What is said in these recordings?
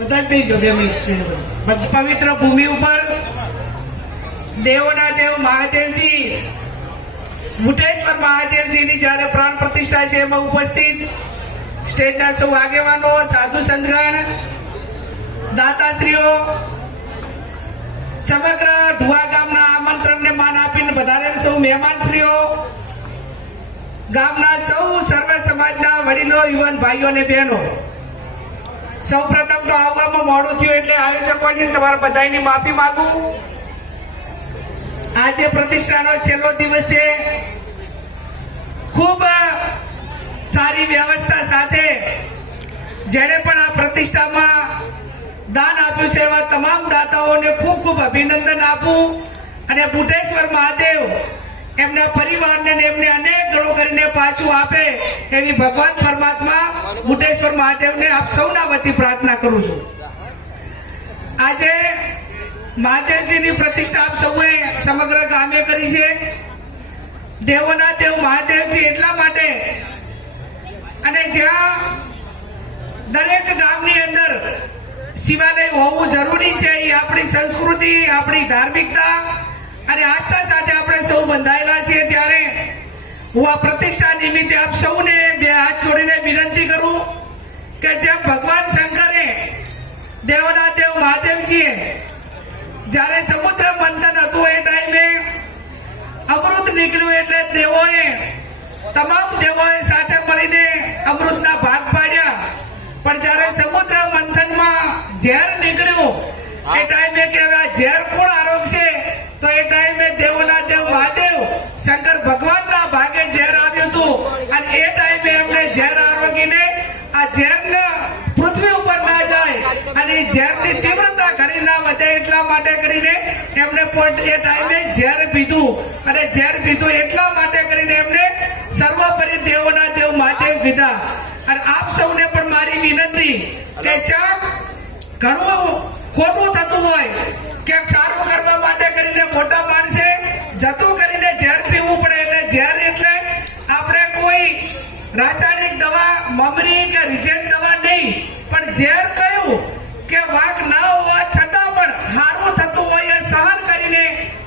બધા જ બે ગયો 2 મિનિટ પવિત્ર ભૂમિ ઉપર દેવોના દેવ મહાદેવજી મુટેશ્વર મહાદેવજીની જ્યારે પ્રાણ પ્રતિષ્ઠા છે એમાં ઉપસ્થિત સ્ટેજના સૌ આગેવાનો, સાધુ સંતગણ, દાતાશ્રીઓ, સમગ્ર ઢુવા ગામના આમંત્રણને માન આપીને વધારેલ સૌ મહેમાનશ્રીઓ, ગામના સૌ સર્વ સમાજના વડીલો, યુવાન ભાઈઓ અને બહેનો, સૌ પ્રથમ તો આવવામાં મોડું થયું એટલે આયોજકોની તમારા બધાની માફી માંગુ. આજે પ્રતિષ્ઠાનો છેલ્લો દિવસ છે. ખૂબ સારી વ્યવસ્થા સાથે જેણે પણ આ પ્રતિષ્ઠામાં દાન આપ્યું છે એવા તમામ દાતાઓને ખૂબ ખૂબ અભિનંદન આપું અને બુટેશ્વર મહાદેવ એમના પરિવારને એમને અનેક ગણો કરીને પાછું આપે એવી ભગવાન પરમાત્મા બુટેશ્વર મહાદેવને આપ સૌના વતી પ્રાર્થના કરું છું. આજે મહાદેવજીની પ્રતિષ્ઠા આપ સૌએ સમગ્ર ગામે કરી છે. દેવોના દેવ મહાદેવજી એટલા માટે, અને જ્યાં દરેક ગામની અંદર શિવાલય હોવું જરૂરી છે, એ આપણી સંસ્કૃતિ, આપણી ધાર્મિકતા અને આસ્થા સાથે આપણે સૌ બંધાયેલા છીએ. ત્યારે હું આ પ્રતિષ્ઠા નિમિત્તે આપ સૌને 2 હાથ જોડીને વિનંતી કરું કે જેમ ભગવાન શંકરે દેવોના દેવ મહાદેવજીએ જ્યારે સમુદ્ર મંથન હતું એ ટાઈમે અમૃત નીકળ્યું એટલે દેવોએ, તમામ દેવોએ સાથે મળીને અમૃતના ભાગ પાડ્યા. પણ જ્યારે સમુદ્ર મંથનમાં ઝેર નીકળ્યું એ ટાઈમે કે ઝેર કોણ આરોગશે, તો એ ટાઈમે દેવોના દેવ મહાદેવ શંકર ભગવાનના ભાગે ઝેર આવ્યું હતું અને એ ટાઈમે એમને ઝેર આરોગીને આ ઝેરને પૃથ્વી ઉપર ના જાય અને ઝેરની તીવ્રતા ઘણી ના વધે એટલા માટે કરીને એમને એ ટાઈમે ઝેર પીધું અને ઝેર પીધું એટલા માટે કરીને એમને સર્વોપરી દેવોના દેવ મહાદેવ કીધા. અને આપ સૌને પણ મારી વિનંતી કે ચાક ઘણું ખોટું થતું હોય, ક્યાંક સારું કરવા માટે કરીને મોટા માણસે જતું કરીને ઝેર પીવું પડે. એટલે ઝેર એટલે આપણે કોઈ રાસાયણિક દવા, મમરી કે રિજેક્ટ દવા નહીં, પણ ઝેર કયું કે વાંક ના હોવા છતાં પણ સારું થતું હોય એ સહન કરીને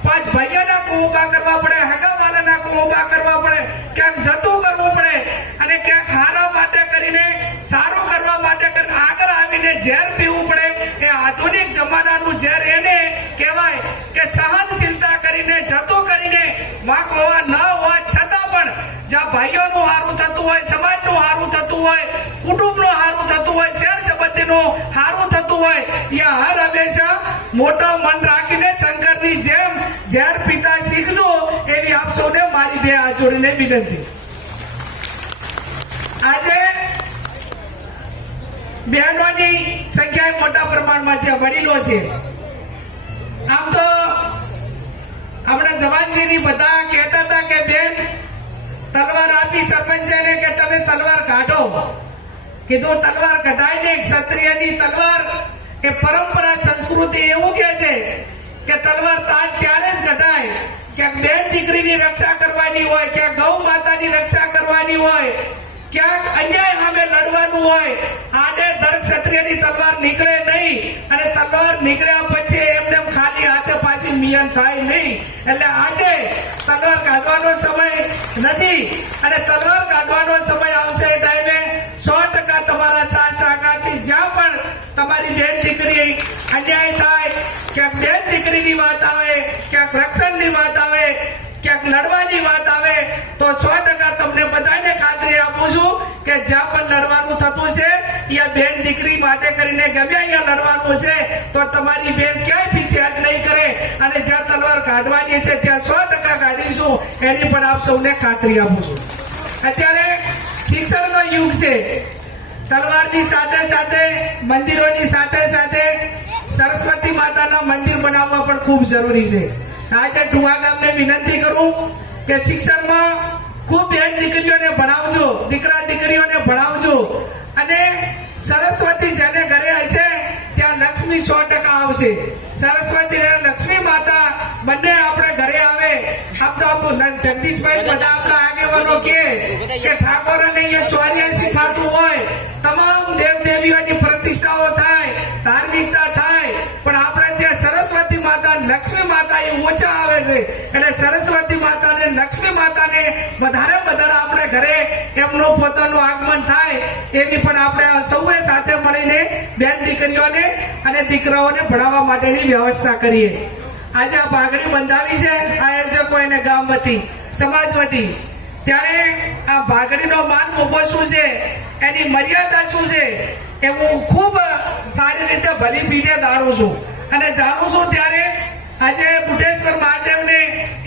5 ભાઈઓના કોબા કરવા પડે, હગાવાલાના કોબા કરવા પડે, ક્યાંક જતું કરવું પડે અને ક્યાંક હારા માટે કરીને, સારું કરવા માટે કરીને આગળ આવીને ઝેર પીવું પડે. એ આધુનિક જમાનાનું ઝેર એને કહેવાય કે સહનશીલતા કરીને, જતું કરીને, વાંક હોવા ન હોવા છતાં પણ જ્યાં ભાઈઓનું સારું થતું હોય, સમાજનું સારું થતું હોય, કુટુંબનું સારું થતું હોય, શેર સંબંધીનું સારું થતું હોય, ત્યાં હર હંમેશા મોટો મન રાખીને શંકરની જેમ ઝેર પીતા શીખજો એવી આપ સૌને મારી 2 હાથ જોડીને વિનંતી. આજે બહેનોની સંખ્યા મોટા પ્રમાણમાં છે, વડીલો છે. આમ તો હમણાં જવાનજીની બધા કહેતા હતા કે બેન તલવાર આપી સરપંચને કે તમે તલવાર કાઢો. કીધું તલવાર કઢાય ને, ક્ષત્રિયની તલવાર એ પરંપરા સંસ્કૃતિ એવું કહે છે કે તલવાર ત્યારે જ કઢાય ક્યાંક બેન દીકરીની રક્ષા કરવાની હોય, ક્યાંક ગૌ માતાની રક્ષા કરવાની હોય, ક્યાંક અન્યાય સામે લડવાનું હોય. આડે ધડ ક્ષત્રિયની તલવાર નીકળે નહીં અને તલવાર નીકળ્યા પછી એમને ખાલી હાથે પાછી મિયન થાય નહીં. એટલે આજે તલવાર કાઢવાનો સમય નથી અને તલવાર કાઢવાનો સમય આવશે એ ટાઈમે 100% તમારા સાથ સહકારથી જ્યાં પણ તમારી બેન દીકરી અન્યાય થાય, ક્યાંક બેન દીકરીની વાત આવે, ક્યાંક રક્ષણની વાત આવે, ક્યાંક લડવાની વાત આવે, તો 100% તમને બધાને ખાતરી આપું છું કે જ્યાં પણ લડવાનું થતું છે ત્યાં બેન દીકરી માટે કરીને ગમે અહીંયા લડવાનું છે તો તમારી બેન ક્યાંય પીછેહટ નહીં કરે અને જ્યાં તલવાર કાઢવાની છે ત્યાં 100% કાઢીશું એની પણ આપ સૌને ખાતરી આપું છું. અત્યારે શિક્ષણનો યુગ છે. તલવારની સાથે સાથે, મંદિરોની સાથે સાથે સરસ્વતી માતાના મંદિર બનાવવા પણ ખૂબ જરૂરી છે. આજે ઢુવા ગામને વિનંતી કરું કે શિક્ષણમાં ખૂબ બેન દીકરીઓને ભણાવજો, દીકરા દીકરીઓને ભણાવજો અને સરસ્વતી જેને ઘરે હશે ત્યાં લક્ષ્મી 100% આવશે. સરસ્વતી અને લક્ષ્મી માતા બંને આપણે ઘરે આવે. આમ તો જગદીશભાઈ બધા આપણા આગેવાનો કે ઠાકોર અને 84 થતું હોય, તમામ દેવ દેવીઓની પ્રતિષ્ઠાઓ થાય, લક્ષ્મી માતા એ ઓછા આવે છે, એટલે સરસ્વતી માતા અને લક્ષ્મી માતાને વધારે વધારે આપણે ઘરે એમનું પોતાનું આગમન થાય એવી પણ આપણે સૌએ સાથે મળીને બેન દીકરીઓને અને દીકરાઓને ભણાવવા માટેની વ્યવસ્થા કરીએ. આજે આ પાઘડી બંધાવી છે આયોજકો અને ગામ વતી સમાજ વતી, ત્યારે આ પાઘડીનો માન મોભો શું છે, એની મર્યાદા શું છે એ હું ખૂબ સારી રીતે ભલી પીઠે જાણું છું અને જાણું છું. ત્યારે આજે બુઢેશ્વર મહાદેવને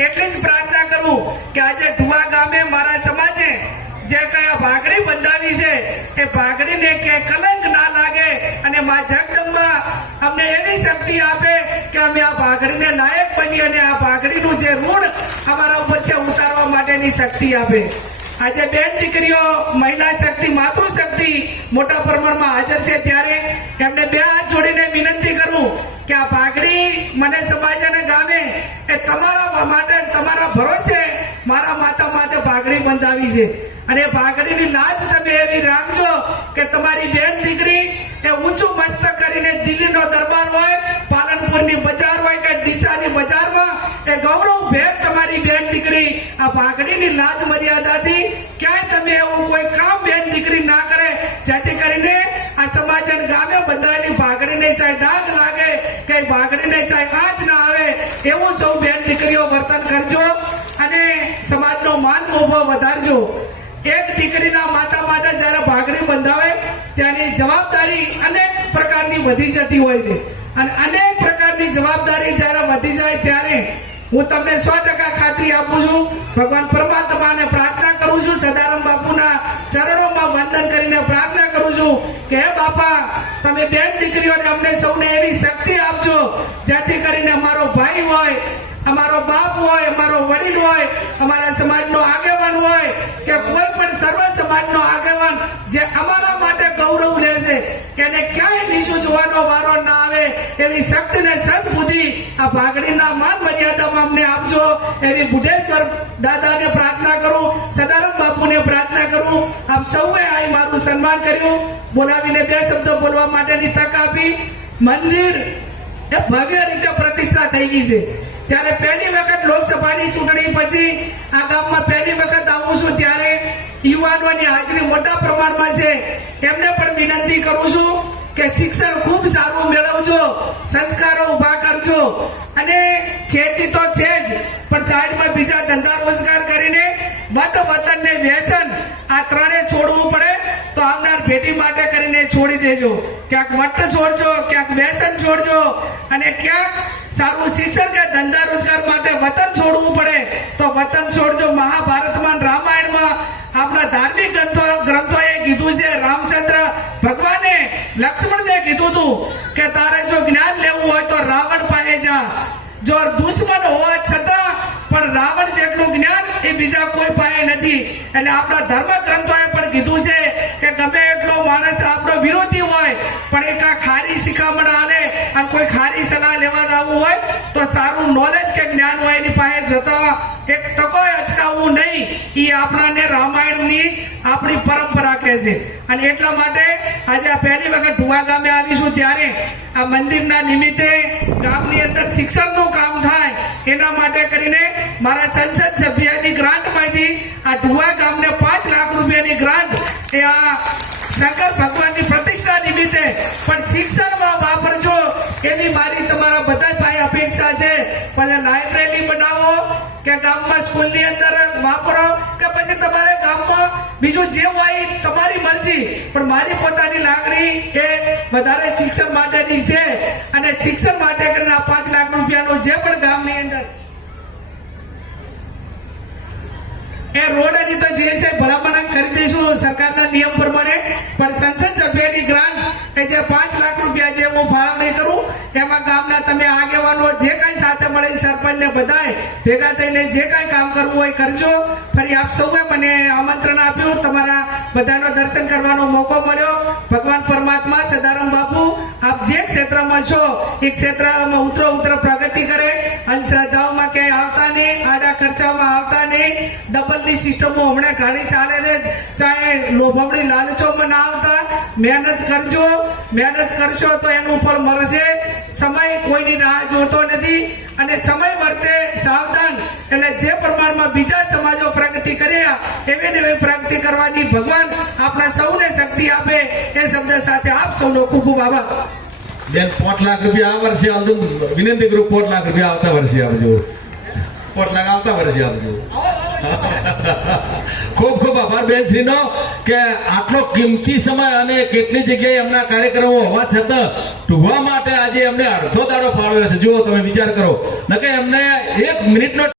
એટલી જ પ્રાર્થના કરું કે આજે ઢુવા ગામે મારા સમાજે જે કયા પાઘડી બંધાવી છે એ પાઘડીને કે કલંક ના લાગે અને મા જગદંબા અમને એવી શક્તિ આપે કે અમે આ પાઘડીને લાયક બની અને આ પાઘડીનું જે ઋણ અમારા ઉપર છે ઉતારવા માટેની શક્તિ આપે. આજે બેન દીકરીઓ મહિલા શક્તિ માતૃશક્તિ મોટા પ્રમાણમાં હાજર છે, ત્યારે એમને બે હાથ જોડીને વિનંતી કરું કે આ પાઘડી મને સમાજ અને ગામે એ તમારા માટે તમારા ભરોસે મારા માતા માથે પાઘડી બંધાવી છે અને પાઘડીની લાજ તમે એવી રાખજો કે તમારી બેન દીકરી એ ઊંચું મસ્તક કરીને દિલ્હીનો દરબાર હોય, પાલનપુરની બજાર હોય કે ડીસાની બજારમાં એ ગૌરવ ભેર તમારી બેન દીકરી આ પાઘડીની લાજ મર્યાદાથી ક્યાંય તમે એવું કોઈ કામ બેન દીકરી ના કરે, જેથી કરીને આ સમાજ અને ગામે બંધાયેલી પાઘડીને ચાહે ડાઘ લાગે કે પાઘડીને ચાહે આંચ ના આવે એવું સૌ બેન દીકરીઓ વર્તન કરજો અને સમાજનો માન મોભો વધારજો. એક દીકરીના માતા માતા જ્યારે પાઘડી બંધાવે ત્યાંની જવાબદારી અનેક પ્રકારની વધી જતી હોય છે અને અનેક પ્રકારની જવાબદારી જ્યારે વધી જાય ત્યારે હું તમને 100% ખાતરી આપું છું, ભગવાન પરમાત્માને પ્રાર્થના કરું છું, સદારામ બાપુના ચરણોમાં વંદન કરીને પ્રાર્થના કરું છું કે હે બાપા તમે બેન દીકરીઓને અમને સૌને એવી શક્તિ આપજો જેથી કરીને અમારો ભાઈ હોય, અમારો બાપ હોય, અમારો વડીલ હોય, અમારા સમાજનો આગેવાન હોય કે કોઈ પણ સર્વ સમાજનો આગેવાન જે અમારા માટે ગૌરવ લેશે એને ક્યાંય નીચું જોવાનો વારો ના આવે એવી શક્તિ ને સદબુદ્ધિ આ પાઘડીના માન મર્યાદામાં અમને આપજો એવી બુઢેશ્વર દાદાને પ્રાર્થના કરું, સદારામ બાપુને પ્રાર્થના કરું. આપ સૌએ અહીં મારું સન્માન કર્યું, બોલાવીને બે શબ્દો બોલવા માટેની તક આપી. મંદિર એ ભવ્ય રીતે પ્રતિષ્ઠા થઈ ગઈ છે, ત્યારે પહેલી વખત લોકસભાની ચૂંટણી પછી આ ગામમાં પહેલી વખત આવું છું ત્યારે યુવાનોની હાજરી મોટા પ્રમાણમાં છે. એમને પણ વિનંતી કરું છું કે શિક્ષણ ખૂબ સારું મેળવજો, સંસ્કારો ઉભા કરજો અને ખેતી તો છે જ પણ સાઈડમાં બીજા ધંધા રોજગાર કરીને વટ વતન ને વ્યસન આ ત્રણે છોડવું પડે તો આવનાર પેઢી માટે કરીને છોડી દેજો. ક્યાંક વટ છોડજો, ક્યાંક વ્યસન છોડજો અને ક્યાંક સારું શિક્ષણ કે ધંધા રોજગાર માટે વતન છોડવું પડે તો વતન છોડજો. મહાભારતમાં રામાયણમાં આપણા ધાર્મિક ગ્રંથોએ કીધું છે, રામચંદ્ર ભગવાને લક્ષ્મણને કીધું હતું કે તારે જો જ્ઞાન લેવું હોય તો રાવણ પાસે જા, જો દુશ્મન હોવા છતાં પણ રાવણ જેટલું જ્ઞાન એ બીજા કોઈ પાસે નથી. એટલે આપણા ધર્મ ગ્રંથોએ પણ કીધું છે કે ગમે એટલો માણસ આપણો વિરોધી હોય પણ એક આ ખારી શિખામણ આલે અને કોઈ ખારી સલાહ લેવા આવવું હોય તો સારું નોલેજ કે જ્ઞાન હોય એની પાસે જતા એક ટકોય અચકાવવું નહીં. એ આપણાને રામાયણની આપણી પરંપરા કહે છે અને એટલા માટે આજે આ પહેલી વખત ઢુવા ગામે આવીશું ત્યારે આ મંદિરના નિમિત્તે ગામની અંદર શિક્ષણનું કામ થાય એના માટે કરીને મારા સંસદ સભ્યની ગ્રાન્ટમાંથી આ ઢુવા ગામને 5 લાખ રૂપિયાની ગ્રાન્ટ એ આ શંકર ભગવાનની પ્રતિષ્ઠા નિમિત્તે પણ શિક્ષણમાં વાપરજો એવી મારી તમારા બધા પાસે અપેક્ષા છે. પછી લાઇબ્રેરી બનાવો કે ગામમાં સ્કૂલની અંદર વાપરો કે પછી તમારે ગામમાં બીજું જે હોય તમારી મરજી, પણ મારી પોતાની લાગણી એ વધારે શિક્ષણ માટેની છે અને શિક્ષણ માટે કરીને આ 5 લાખ રૂપિયાનું જે પણ ગામની અંદર એ રોડની તો જે છે ભલામણ કરી દઈશું સરકારના નિયમ પ્રમાણે, પણ સંસદ સભ્યની ગ્રાન્ટ એ જે 5 લાખ રૂપિયા જે હું ફાળવણી કરું એમાં ગામના તમે આગેવાનો જે કાંઈ સાથે મળીને સરપંચને બધાય ભેગા થઈને જે કાંઈ કામ કરવું હોય કરજો. ફરી આપ સૌએ મને આમંત્રણ આપ્યું, તમારા બધાનો દર્શન કરવાનો મોકો મળ્યો. ભગવાન પરમાત્મા સદારામ બાપુ આપ જે જે ક્ષેત્રમાં છો એ ક્ષેત્રમાં ઉતરો પ્રગતિ કરે, અંધશ્રદ્ધાઓમાં ક્યાંય આવતા નહીં, આડા ખર્ચામાં આવતા નહીં, ડબલની સિસ્ટમો હમણાં ઘણી ચાલે છે, ચાહે લોભમણી લાલચોમાં ના આવતા. મહેનત કરશો તો એનું ફળ મળશે. સમય કોઈની રાહ જોતો નથી અને સમય વર્તે સાવધાન. એટલે જે પ્રમાણમાં બીજા સમાજો પ્રગતિ કર્યા એવી ને એવી પ્રગતિ કરવાની ભગવાન આપણા સૌને શક્તિ આપે એ શબ્દ સાથે આપ સૌનો ખૂબ ખૂબ આભાર. બેન 5 લાખ રૂપિયા આ વર્ષે આવજો, વિનંતી કરું 5 લાખ રૂપિયા આવતા વર્ષે આપજો, 5 લાખ આવતા વર્ષે આપજો. ખૂબ ખૂબ આભાર બેનશ્રીનો કે આટલો કિંમતી સમય અને કેટલી જગ્યાએ એમના કાર્યક્રમો હોવા છતાં ટૂંકવા માટે આજે એમને અડધો દાડો ફાળવ્યો છે. જુઓ તમે વિચાર કરો, નકે એમને 1 મિનિટનો